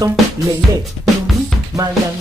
tong lele numi malang.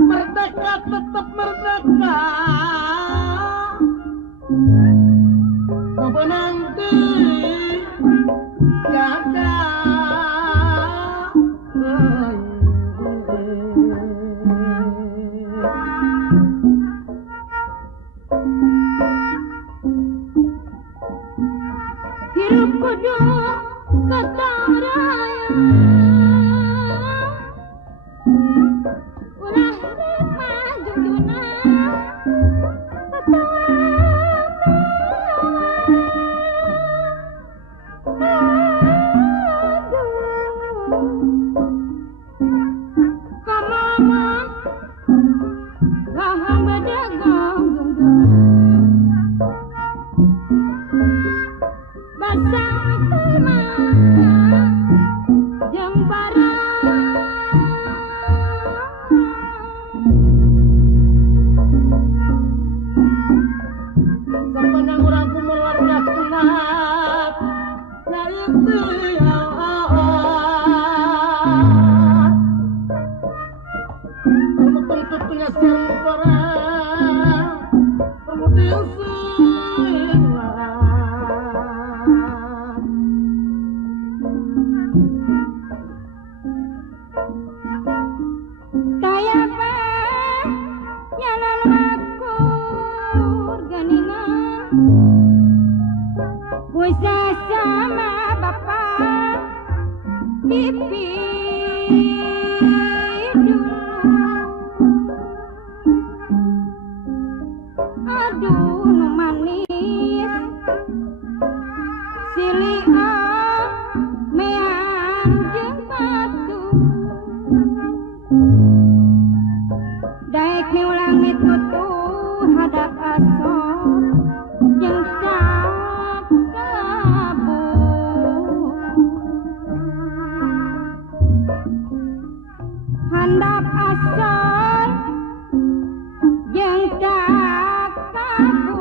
Merdeka tetap merdeka. Apa nanti jaga hidup kudu kata raya. Ulah nikmat junjuna kamaman lahang bedagang junjuna. Aduh nu manis silia mean jeung batu daek ni ulang tutuh hadap asor jeung cap kabu handap asor jeung cap kabu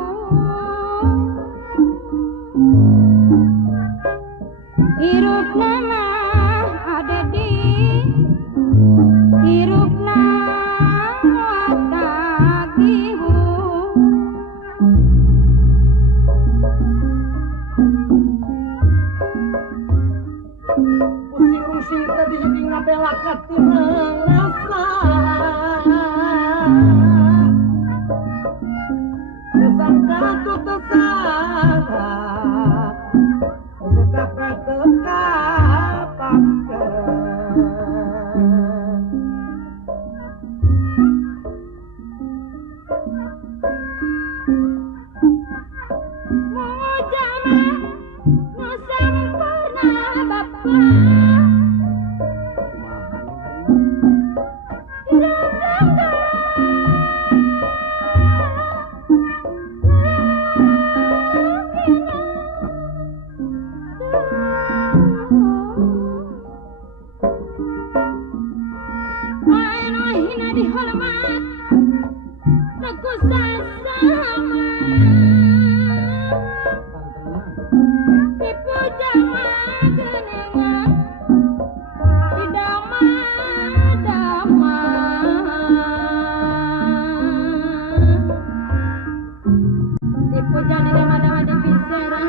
hirupna mah ada di hirupna tagihu pusing-pusing tadi jadi ngabela katimeng rasa kesangka tutup sangka setapa teka mujama nu sampurna bapa dihormat teguh sasama dipuja mageningan didama-dama dipuja didama-dama dipisera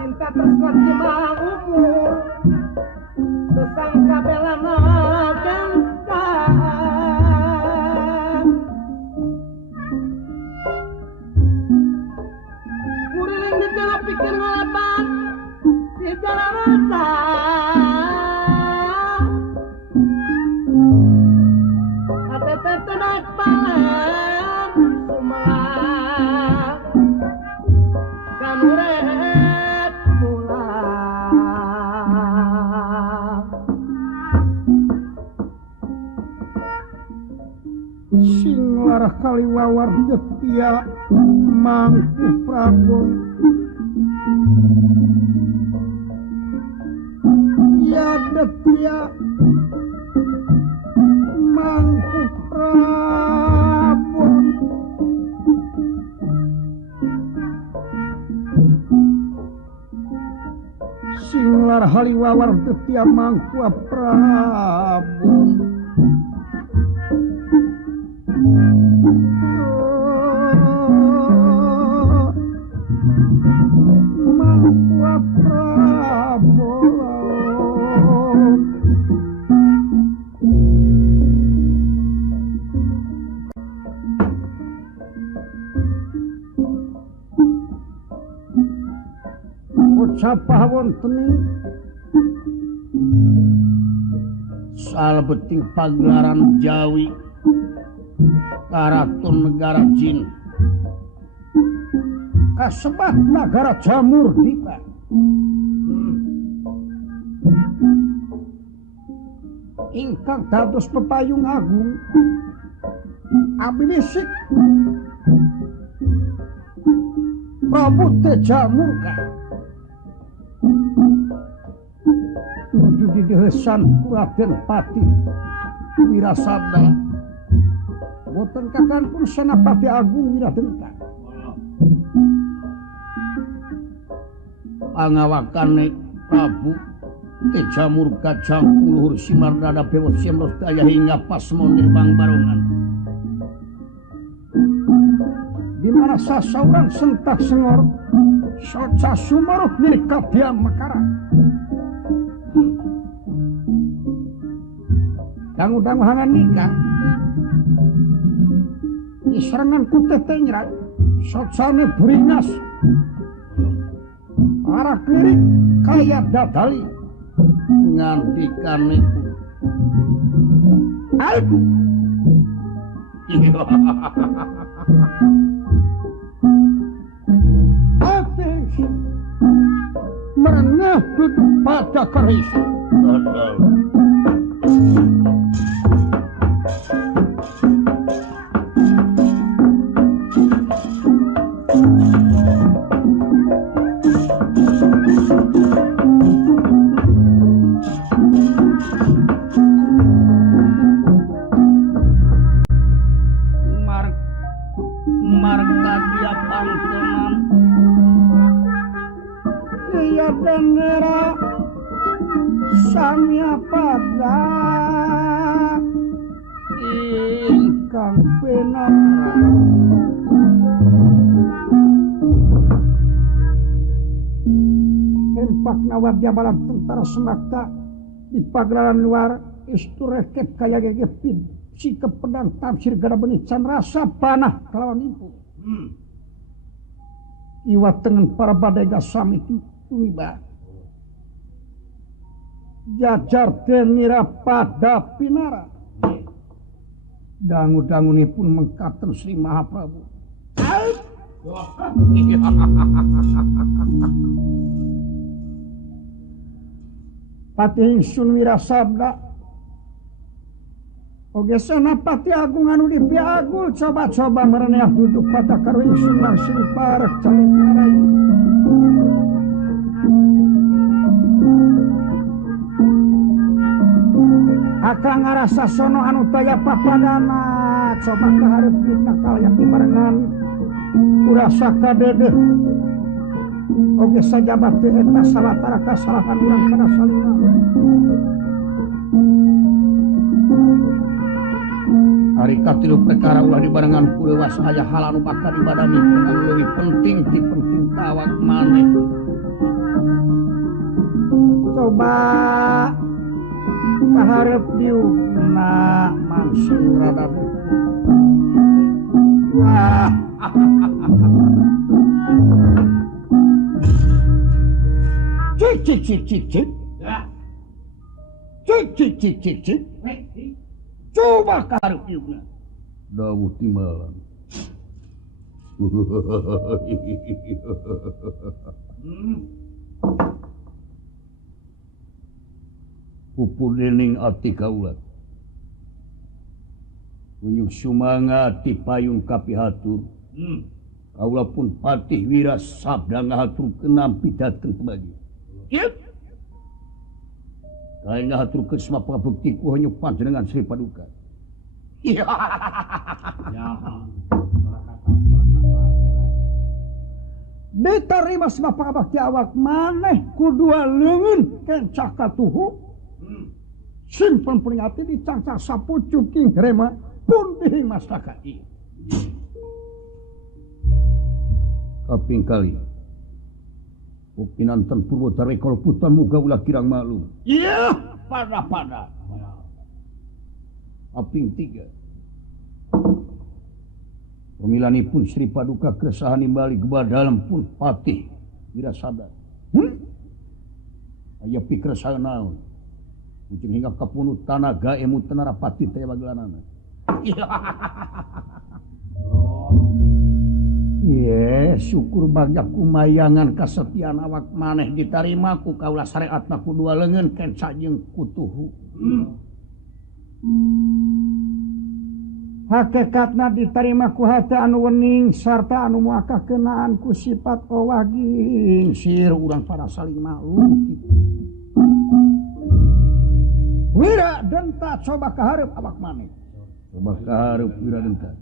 cinta tersuat di umur sesangka bela nogentang kuriling di jalan pikir ngelapan di jalan rasa hati-hati naik palen sumalah kanuret pulang sing larah kaliwawar setia mangku Prabu ya detia mangku Prabu sing larah kaliwawar setia mangku Prabu Sapa wonten salebeting pagelaran Jawi karaton negara Jin kasebat negara Jamur Dika ingkang dados pepayung agung abdi Prabu Tejamurka di dehesan Raden Pati Wirasabda boten kakanpun Senapati Agung Wiradengka pangawakane Prabu Teja Murka Jangkung Luhur Simardada Bewos Siamros Daya hingga Pasmon Nirbang Barongan. Di mana sasaurang sentak sengor soca sumaruh milik Kadia Makara. Dangu-dangu hangan nikah diserangan ku tetengrat socane beringas arah klirik kaya dadali ngantikan itu ayo habis merengah duduk pada keris Samya pada ingkang pinara empak nawat jabalan tentara Semakta di pagelaran luar istu reket kaya gegepin si kepedang tamsir gara benican rasa panah kelawan ibu iwat tengen para badai gasam itu tiba jajar denira pada pinara dangu-danguni pun mengkaten Sri Mahaprabu Pati Ingsun Wirasabda oge Senapati Agung anu dipiagul coba-coba mereneh duduk pada karo Ingsun langsung parek calit marai Akang ngarasa sono anu taya papadana coba kaharep kita kalian dibarengan urasa kadede oge sajabat teh eta salatara kasalahan urang kana salina hari katilu perkara ulah dibarengan kulewa sahaya hal anu bakal dibadami anu leuwih penting ti penting tawak maneh coba kaharep diukna mangsung rada wah cik coba kaharep diukna dawuh timbalan pupur dening ati kaula unyuk sumanga ti payung kapihatur kaula pun patih Wirasabda ngahaturkeun nampi dateng kembali kain ngahaturkeun semua pabukti ku hanyuk panjenengan Sri Paduka ditarima semua pangabakti awak maneh kudua leungeun kencah katuhu simpen peringati di cangcang sapucuk king rema pun dihing masyarakat kaping kali upinanten Purwodara kalau putan muga ulah kirang maklum iya pada kaping 3 pemilanipun Sri Paduka keresahan imbali gebadalam pun patih Wirasabda aya pikeresahan naon ujung hingga kepunut tanaga emu tenarapati teh bagelanana. Iya, syukur banyak kumayangan kesetiaan awak maneh ditarima ku kaula syariatna ku dua leungeun kenca jeung kutuhu. Hakikatna ditarima ku hate anu wening sarta anu moal kakenaan ku sifat owaging sir urang para saling maklum kitu. Wira Denta coba kaharep awak maneh. Coba kaharep Wira Denta.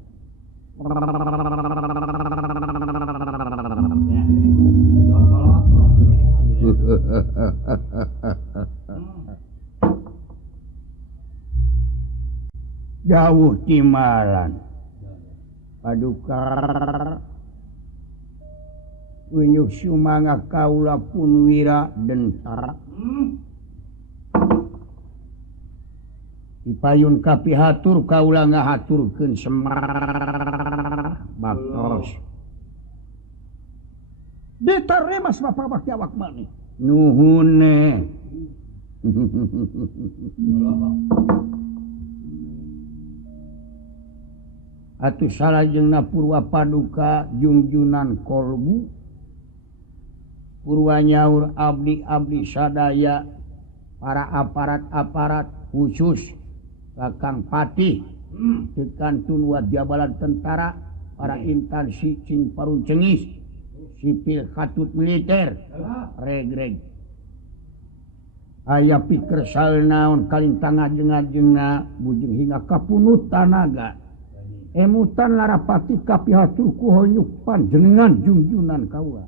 jauh timalan padukar unyuk sumanga kaula pun wira dentar dipayun kapihatur kaula ngahaturkeun Semar baktos diterima bapak bakti awak maneh nuhun atuh salajengna Purwa Paduka Jungjunan Kolbu Purwa nyaur abdi-abdi sadaya para aparat-aparat khusus Kakang Patih tekan tunwat jabalan tentara para instansi cing parun cengis sipil katut militer regreg aya pikir salnaon kalintang ajeng-ajengna bujeng hingga kapunut tanaga emutan larapati kapihatur kuhonyuk panjenengan Jungjunan kaula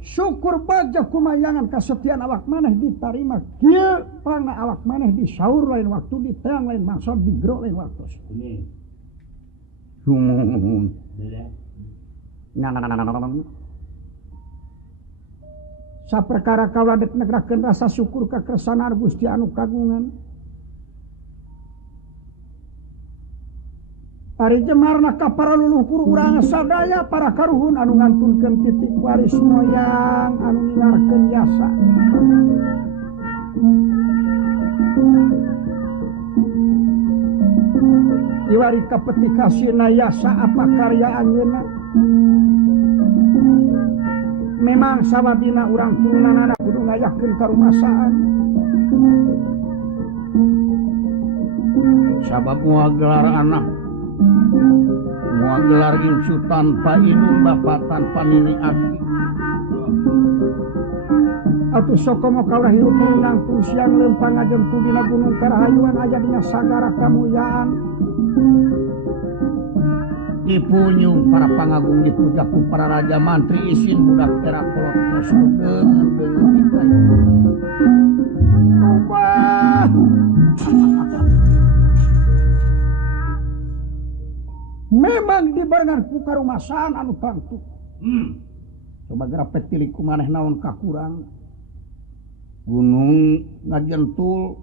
syukur baja kumayangan kasetiaan awak maneh ditarima kieu pana awak maneh disaur lain waktu diteang lain maksud digro lain waktu sumuhun saperkara kaula dek negrakeun rasa syukur ka kersanaan Gusti anu kagungan ari jemarna ka para luluhur urang sadaya para karuhun anu ngantunkeun titik waris moyang anu ningarkeun jasa iwari ka peti kasina yasa apa karya anjeunna memang sababina urang turunanana kudu ngayakeun karumasaan sabab moal gelar anak moal gelar incu tanpa indung bapak tanpa nini aki atuh sokomo kaulah hirup menang tung siang lempang ngajentu dina gunung karahayuan aya dina sagara kamulyaan dipunyung para pangagung dipujaku para raja mantri isin budak tera kolot musuh dengan dikai ubah memang dibarengan ku karumasaan anu tangtu coba grapet tilik kumaneh naon kakurang gunung ngajentul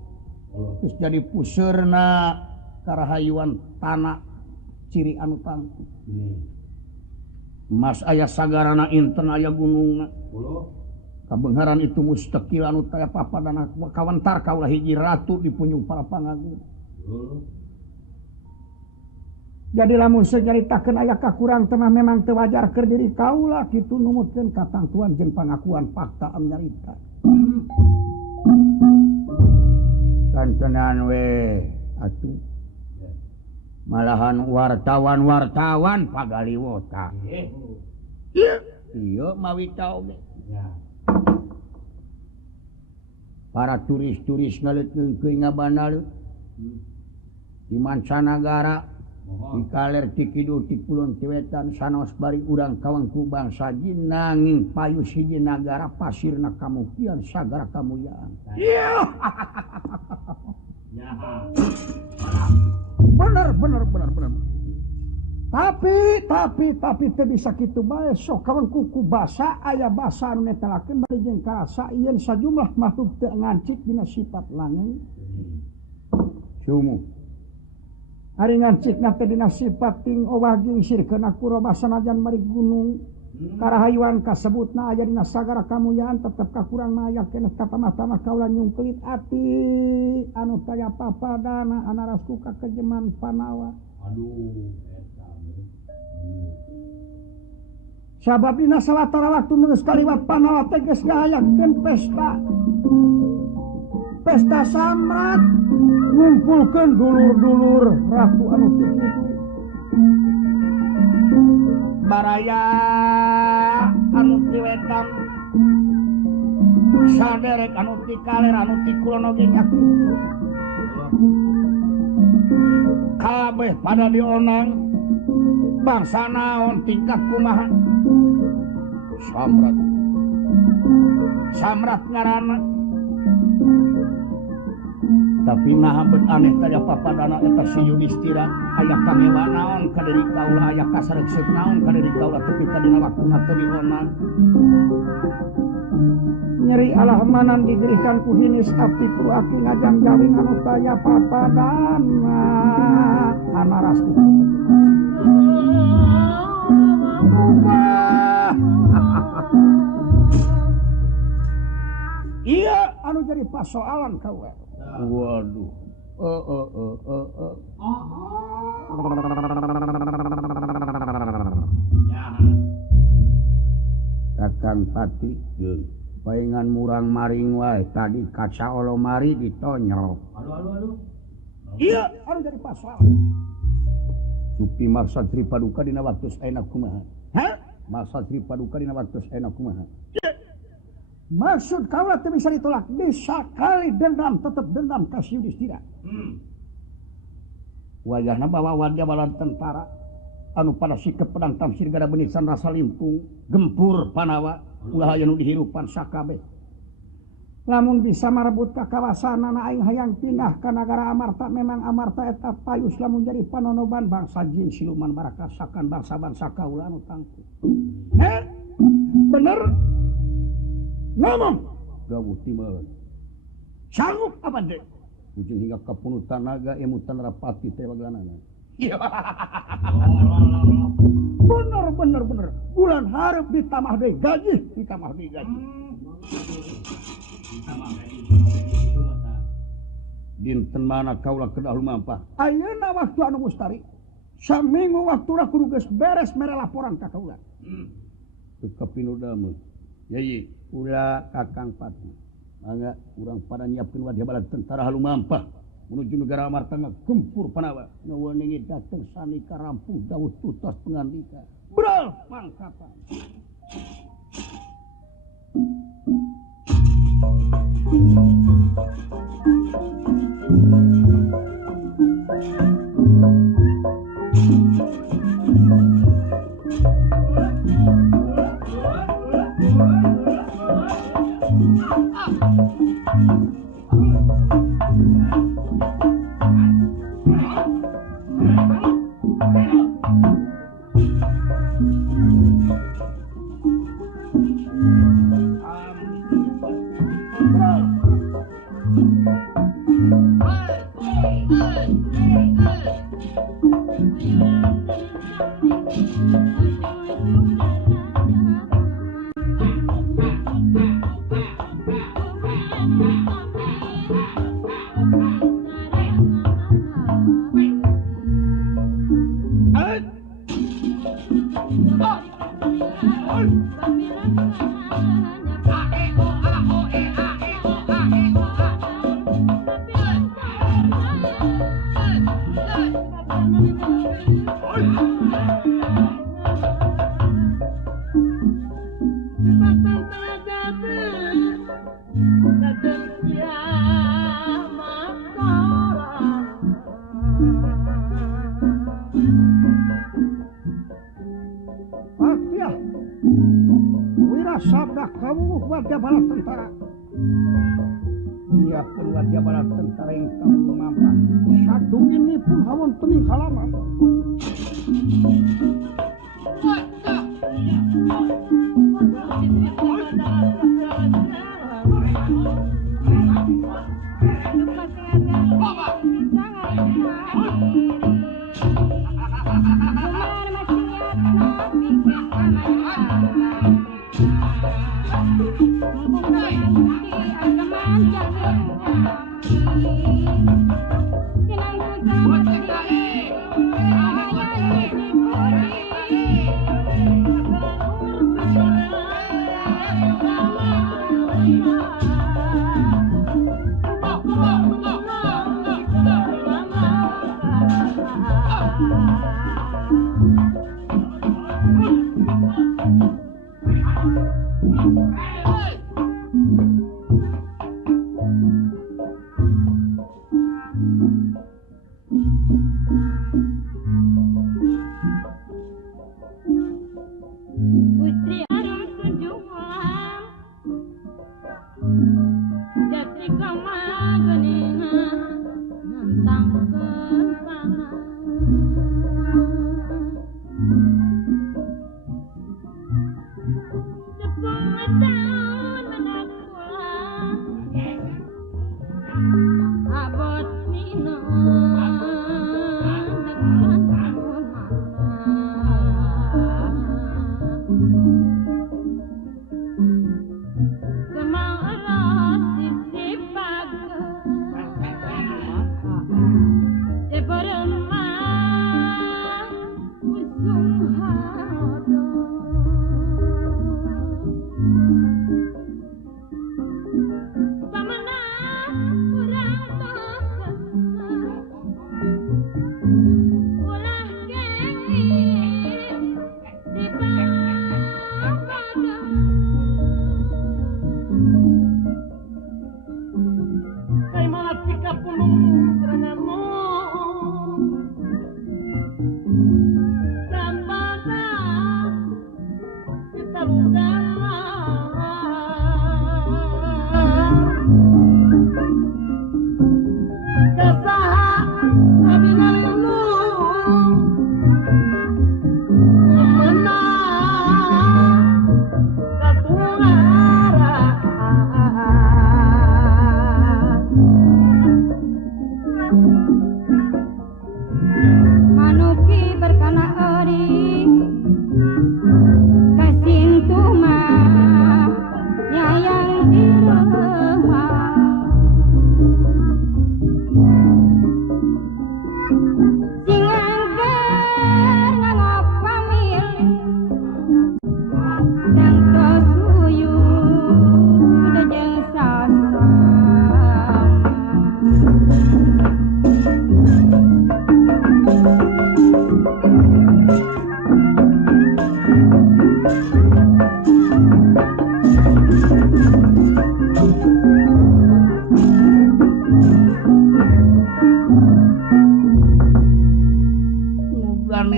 terus jadi puseurna karahayuan tanah ciri anu tangtu mas aya sagarana inten aya gunungna kabeungharan itu mustaqil anu taya papadana kawentar kaulah hiji ratu dipunjung para pangagung jadi lamun sejaritakeun aya kakurang tengah memang teu wajar keur diri kaula kitu numutkeun katangtuan jeung pangakuan fakta anu nyarita kantenan we atuh malahan wartawan pagaliwota iya mawita oge para turis-turis ngaleutkeun ngabanareut di mancanagara di kaler ti kidul ti kulon ti wetan sanaos bari urang kawangku bangsa jin nanging payus hiji nagara pasirna kamuktian sagara kamulyaan bener tapi teu bisa kitu bae sok kawangku ku basa aya basa anu netelakeun bari jeung karasa ieun sajumlah makhluk teu ngancik dina sifat langeung sumuh ari ngancikna teh dina sifat ting owah jeung sirkeun akuroba sanajan mari gunung karahayuan kasebutna aya dina sagara kamulyaan tetep kakurang mah aya keneh katamah-tamah kaula nyungkelit ati anu taya papadana anarasku kakejeman panawa sabab dina sawatara waktu geus kaliwat panawa teh geus ngahayakeun pesta samrat ngumpulkeun dulur-dulur ratu anu ti kitu baraya anu ti wetan saderek anu ti kaler anu ti kulon oge nyaku kabeh pada dionang bangsa naon tingkat kumaha samrat ngaranna tapi nah bet aneh tadi papadana eta si Yudhistira aya pangewa naon ka diri kaula aya kasaregseup naon ka diri kaula tapi kadina waktuna teu dionan nyeri alahmanan diberikan ku hinis abdi ku aki ngajang gawing anu taya papadana anaras iya anu jadi pasoalan kau waduh Kakang Pati paingan murang maring wae tadi kaca olomari ditonyok iya anu jadi pasoalan Supi maksatri paduka dina waktu ayeuna kumaha maksatri paduka dina waktu ayeuna kumaha maksud kaula teu bisa ditolak bisa kali dendam tetep dendam ka si Yudhistira wajahna bawa wadya bala tentara anu pada sikep pedang tamsir gada benisan rasa limpung gempur panawa ulah aya nu dihirupan sakabeh lamun bisa marebut ka kawasanana aing hayang pindah ka nagara Amarta memang Amarta eta payus lamun jadi panonoban bangsa jin siluman barakasakan bangsa-bangsa kaula anu tangtu bener ngomong gawuh timeun sanggup apa dek ujung hingga kapunutan naga emutan rapati teh waganana bener bulan hareup ditamah deui gaji dinten mana kaula kedah lumampah ayeuna waktu anu mustari saminggu waktura kudu geus beres mere laporan ka kaula teu kapinuh damel yai ulah Kakang Pati mangga urang pada nyiapkeun wadya bala tentara halumampah menuju negara Amarta gempur panawa ngaweningi dateng sanika rampung dawuh tutos pangandika brol mangkatan sabda kamu wadya bala tentara nyiapkeun wadya bala tentara yang kamu mampa sadu ini pun hawan tening halaman Putri Arum Sunjuang Jatri Kamageningan Nentang kepangan Sepuluh tahun menakulah Abot minum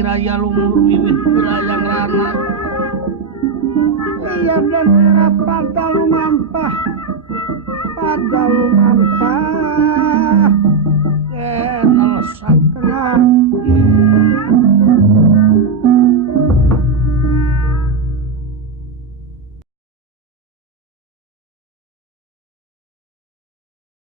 Raya lumur wiwit wilayang rana iya dan pada lumampah